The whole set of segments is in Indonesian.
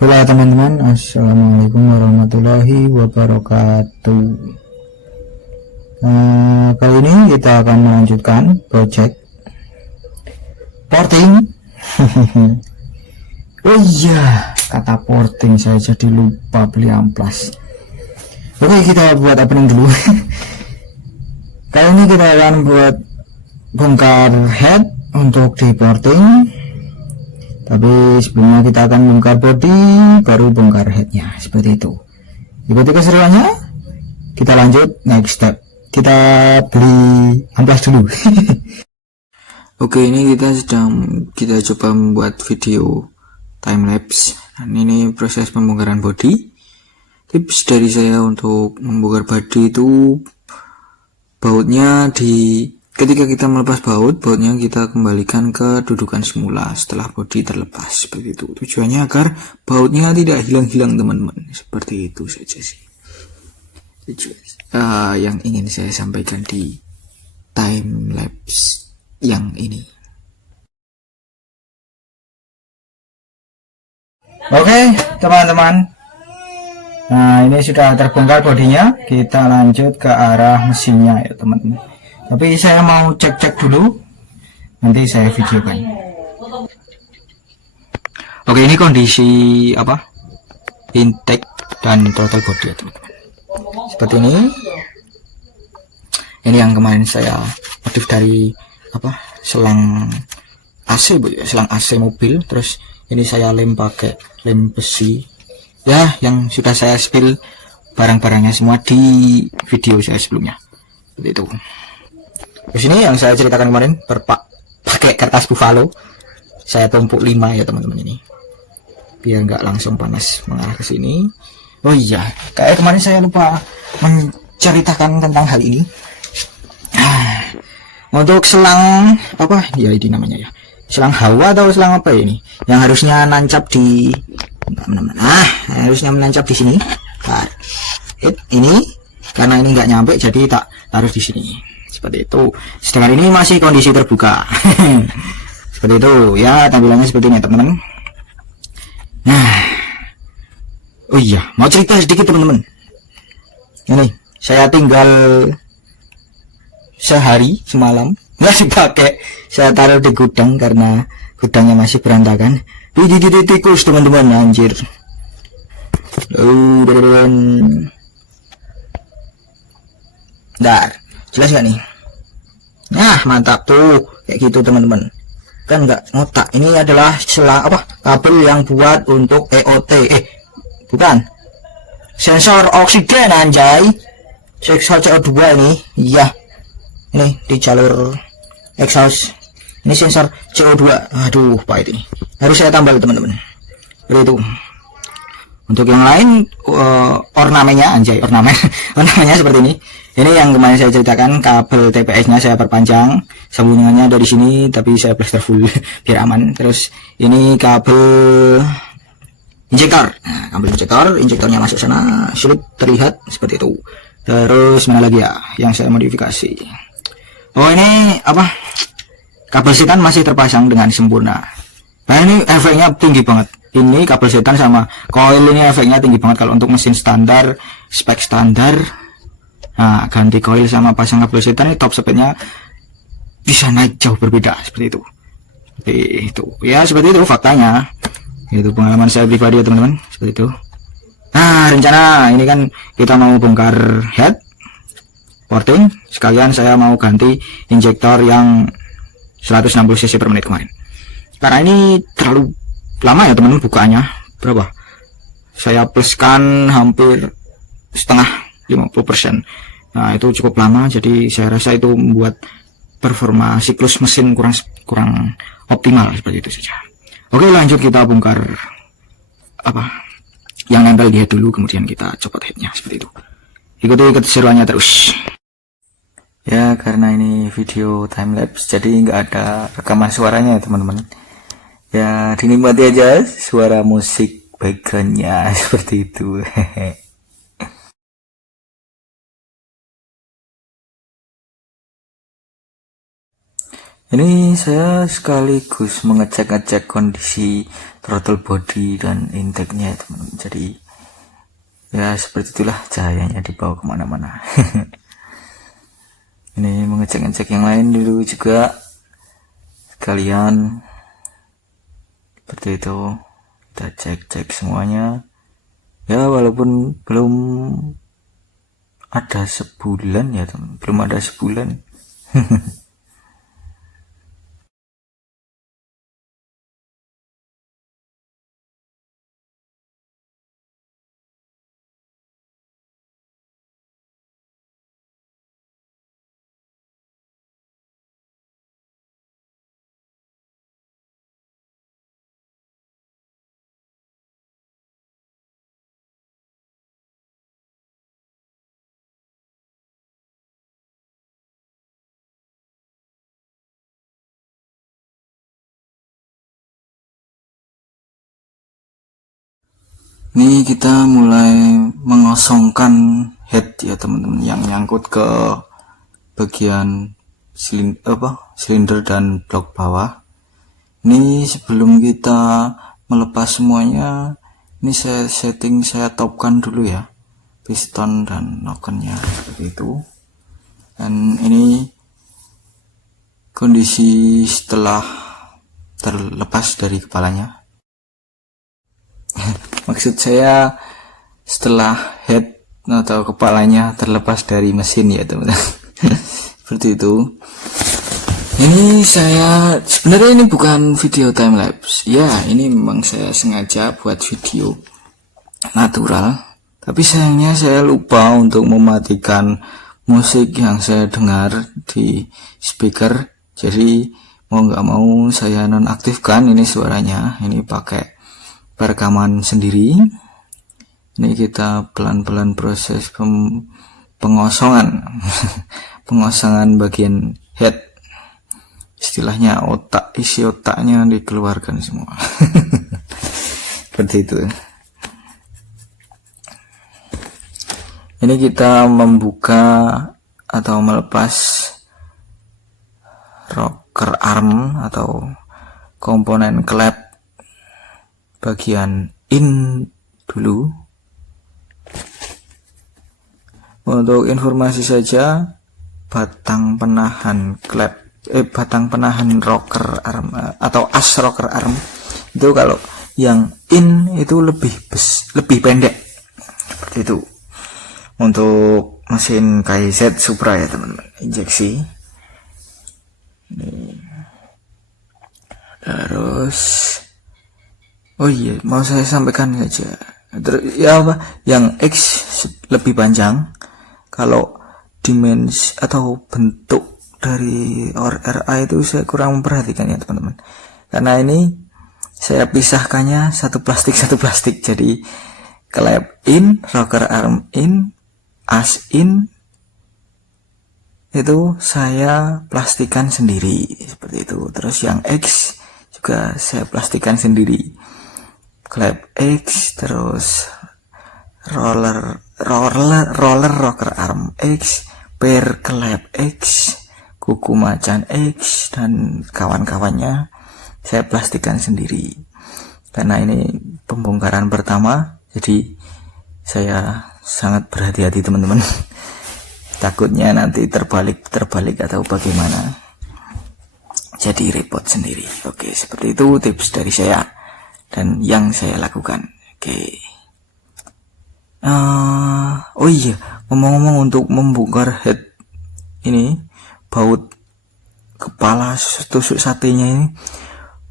Halo teman-teman, assalamualaikum warahmatullahi wabarakatuh. Kali ini kita akan melanjutkan project porting. Oh iya, kata porting saya jadi lupa beli amplas. Oke, kita buat opening dulu. Kali ini kita akan buat bongkar head untuk di porting. Tapi sebelumnya kita akan bongkar body, baru bongkar headnya, seperti itu. Ikuti keseruannya. Kita lanjut next step. Kita beli amplas dulu. Oke, ini kita coba membuat video time lapse. Dan ini proses pembongkaran body. Tips dari saya untuk membongkar body itu bautnya ketika kita melepas bautnya kita kembalikan ke dudukan semula setelah bodi terlepas, seperti itu. Tujuannya agar bautnya tidak hilang-hilang, teman-teman. Seperti itu saja sih yang ingin saya sampaikan di time lapse yang ini. Oke, teman-teman. Nah, ini sudah terbongkar bodinya. Kita lanjut ke arah mesinnya ya, teman-teman. Tapi saya mau cek dulu, nanti saya videokan. Oke, ini kondisi intake dan total body ya, teman-teman. Seperti ini. Ini yang kemarin saya modif dari selang AC, selang AC mobil. Terus ini saya lem pakai lem besi. Ya, yang sudah saya spill barang-barangnya semua di video saya sebelumnya. Seperti itu. Di sini yang saya ceritakan kemarin pakai kertas buffalo, saya tumpuk 5 ya, teman-teman, ini biar nggak langsung panas mengarah ke sini. Oh iya, kayak kemarin saya lupa menceritakan tentang hal ini. Untuk selang ya, ini namanya ya, selang hawa atau selang apa ya, ini yang harusnya nancap di harusnya menancap di sini. Nah, ini karena ini nggak nyampe, jadi tak taruh di sini. Seperti itu. Sedangkan ini masih kondisi terbuka. Seperti itu ya, tampilannya seperti ini, teman-teman. Nah, oh iya, mau cerita sedikit, teman-teman. Ini saya tinggal sehari semalam nggak dipakai, saya taruh di gudang karena gudangnya masih berantakan. Digigit tikus, teman-teman, anjir. Dar, jelas gak nih? Nah, mantap tuh, kayak gitu, teman-teman. Kan nggak ngotak. Ini adalah selang kabel yang buat untuk EOT. Bukan, sensor oksigen, anjay. Sensor CO2 ini. Iya, ini di jalur exhaust. Ini sensor CO2. Aduh, pahit ini. Harus saya tambah, teman-teman. Seperti itu. Untuk yang lain, ornamennya, anjay, ornamennya seperti ini. Ini yang kemarin saya ceritakan, kabel TPS-nya saya perpanjang, sambungannya dari sini, tapi saya plaster full biar aman. Terus ini kabel injektor. Nah, kabel injektornya masuk sana, sulit terlihat seperti itu. Terus mana lagi ya yang saya modifikasi? Oh, ini kabel setan masih terpasang dengan sempurna. Nah, ini efeknya tinggi banget. Ini kabel setan sama coil ini efeknya tinggi banget kalau untuk mesin standar, spek standar. Nah, ganti coil sama pasang kabel setan ini top speednya bisa naik jauh berbeda, seperti itu. Itu ya, seperti itu faktanya. Itu pengalaman saya pribadi ya, teman-teman, seperti itu. Nah, rencana ini kan kita mau bongkar head porting, sekalian saya mau ganti injektor yang 160 cc per menit kemarin. Karena ini terlalu lama ya, teman-teman, bukaannya berapa? Saya pluskan hampir setengah 50%. Nah, itu cukup lama, jadi saya rasa itu membuat performa siklus mesin kurang optimal, seperti itu saja. Oke, lanjut kita bongkar yang nempel dia dulu, kemudian kita copot headnya, seperti itu. Ikuti keseruannya terus. Ya, karena ini video time lapse, jadi nggak ada rekaman suaranya ya, teman-teman. Ya, dinikmati aja suara musik backgroundnya seperti itu. Ini saya sekaligus mengecek-ngecek kondisi throttle body dan intake-nya teman-teman. Jadi ya seperti itulah cahayanya dibawa kemana-mana. Ini mengecek-ngecek yang lain dulu juga sekalian. Seperti itu, kita cek-cek semuanya. Ya walaupun belum ada sebulan ya teman, belum ada sebulan. Ini kita mulai mengosongkan head ya teman-teman, yang nyangkut ke bagian silinder dan blok bawah. Ini sebelum kita melepas semuanya, ini saya topkan dulu ya piston dan nokennya seperti itu. Dan ini kondisi setelah terlepas dari kepalanya. Maksud saya setelah head atau kepalanya terlepas dari mesin ya teman-teman. Seperti itu. Ini saya sebenarnya ini bukan video time lapse. Ya, ini memang saya sengaja buat video natural. Tapi sayangnya saya lupa untuk mematikan musik yang saya dengar di speaker. Jadi mau nggak mau saya nonaktifkan ini suaranya. Ini pakai perekaman sendiri. Ini kita pelan-pelan proses pengosongan pengosongan bagian head, istilahnya otak, isi otaknya dikeluarkan semua. Seperti itu. Ini kita membuka atau melepas rocker arm atau komponen klep bagian in dulu. Untuk informasi saja, batang penahan rocker arm atau as rocker arm itu kalau yang in itu lebih pendek seperti itu. Untuk mesin KZ Supra ya teman-teman, injeksi. Ini. Terus oh iya, mau saya sampaikan saja. Ya apa? Yang X lebih panjang. Kalau dimensi atau bentuk dari RA itu saya kurang memperhatikan ya teman-teman. Karena ini saya pisahkannya satu plastik. Jadi klep in, rocker arm in, as in itu saya plastikan sendiri seperti itu. Terus yang X juga saya plastikan sendiri. Klep X, terus roller rocker arm X, per klep X, kuku macan X dan kawan-kawannya saya plastikan sendiri. Karena ini pembongkaran pertama, jadi saya sangat berhati-hati teman-teman. Takutnya nanti terbalik atau bagaimana. Jadi repot sendiri. Oke, seperti itu tips dari saya dan yang saya lakukan. Oke. Oh iya, ngomong-ngomong untuk membongkar head ini, baut kepala tusuk satenya ini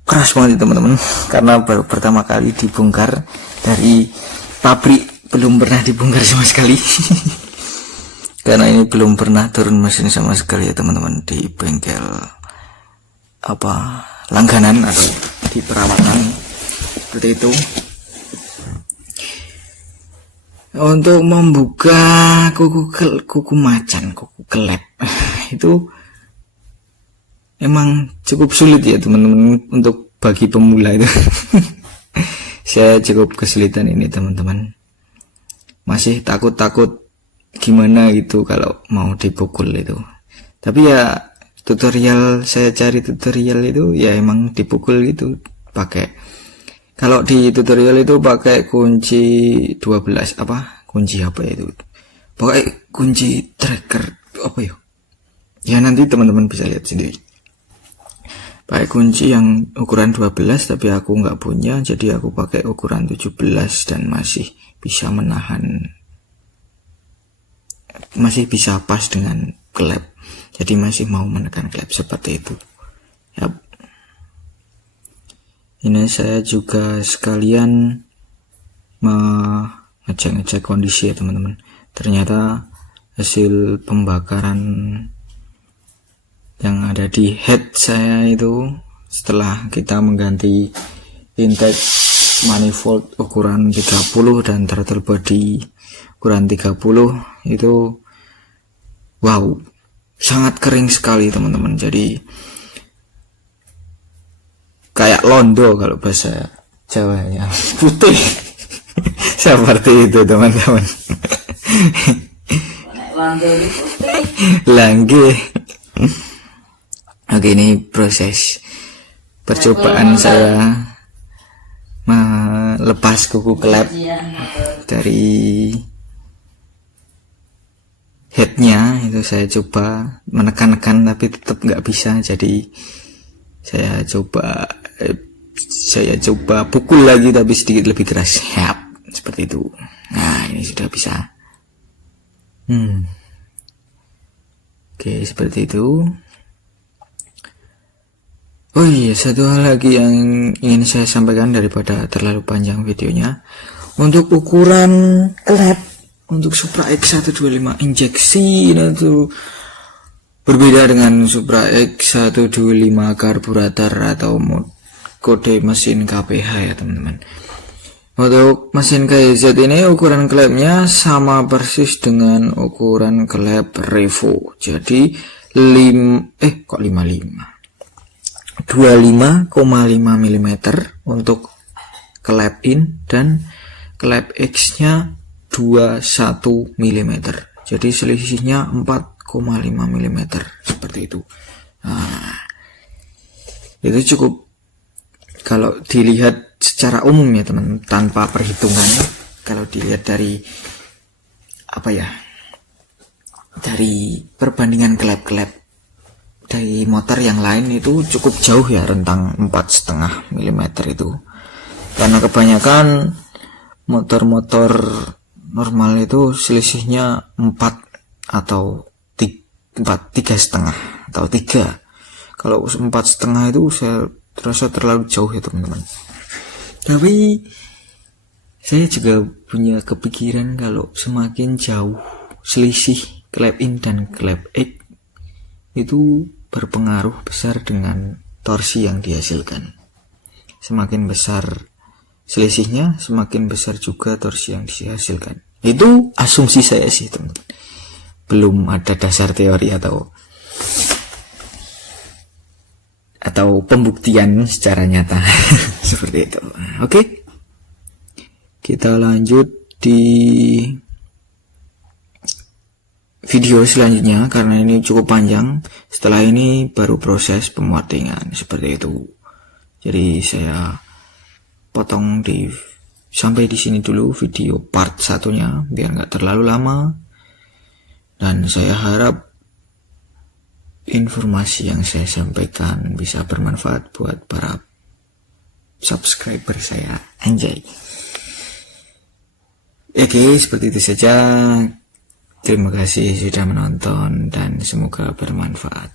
keras banget teman-teman. Karena baru pertama kali dibongkar dari pabrik, belum pernah dibongkar sama sekali. Karena ini belum pernah turun mesin sama sekali ya teman-teman, di bengkel langganan atau di perawatan seperti itu. Untuk membuka kuku macan, kuku kelep itu emang cukup sulit ya teman-teman untuk bagi pemula itu. Saya cukup kesulitan ini teman-teman, masih takut gimana gitu kalau mau dipukul itu. Tapi ya tutorial, saya cari tutorial itu ya emang dipukul gitu pakai, kalau di tutorial itu pakai kunci 12 kunci apa itu, pakai kunci tracker apa ya nanti teman-teman bisa lihat sendiri, pakai kunci yang ukuran 12 tapi aku nggak punya, jadi aku pakai ukuran 17 dan masih bisa menahan, masih bisa pas dengan klep, jadi masih mau menekan klep seperti itu. Yap. Ini saya juga sekalian ngecek kondisi ya teman-teman. Ternyata hasil pembakaran yang ada di head saya itu setelah kita mengganti intake manifold ukuran 30 dan throttle body ukuran 30 itu wow, sangat kering sekali teman-teman, jadi kayak londo kalau bahasa Jawa ya, putih seperti itu teman-teman. Langge. Oke, ini proses percobaan saya melepas kuku klep dari headnya, itu saya coba menekan-nekan tapi tetap nggak bisa, jadi saya coba pukul lagi tapi sedikit lebih keras. Yap, seperti itu. Nah, ini sudah bisa. Oke, seperti itu. Oh iya, satu hal lagi yang ingin saya sampaikan daripada terlalu panjang videonya. Untuk ukuran klep untuk Supra X125 injeksi itu berbeda dengan Supra X125 karburator atau kode mesin KPH ya teman-teman. Untuk mesin KZ ini ukuran klepnya sama persis dengan ukuran klep Revo. Jadi 25,5 mm untuk klep in dan klep X nya 21 mm. Jadi selisihnya 4,5 mm seperti itu. Nah, itu cukup kalau dilihat secara umum ya teman, tanpa perhitungan. Kalau dilihat dari dari perbandingan klep-klep dari motor yang lain itu cukup jauh ya, rentang 4,5 mm itu, karena kebanyakan motor-motor normal itu selisihnya 4 atau 3,5 atau 3. Kalau 4,5 itu saya terasa terlalu jauh ya teman-teman. Tapi saya juga punya kepikiran kalau semakin jauh selisih klep in dan klep X itu berpengaruh besar dengan torsi yang dihasilkan. Semakin besar selisihnya, semakin besar juga torsi yang dihasilkan. Itu asumsi saya sih teman-teman, belum ada dasar teori atau pembuktian secara nyata. Seperti itu. Oke, kita lanjut di video selanjutnya karena ini cukup panjang. Setelah ini baru proses pemuatingan seperti itu. Jadi saya potong sampai di sini dulu video part 1-nya biar nggak terlalu lama, dan saya harap informasi yang saya sampaikan bisa bermanfaat buat para subscriber saya. Anjay. Oke, seperti itu saja. Terima kasih sudah menonton dan semoga bermanfaat.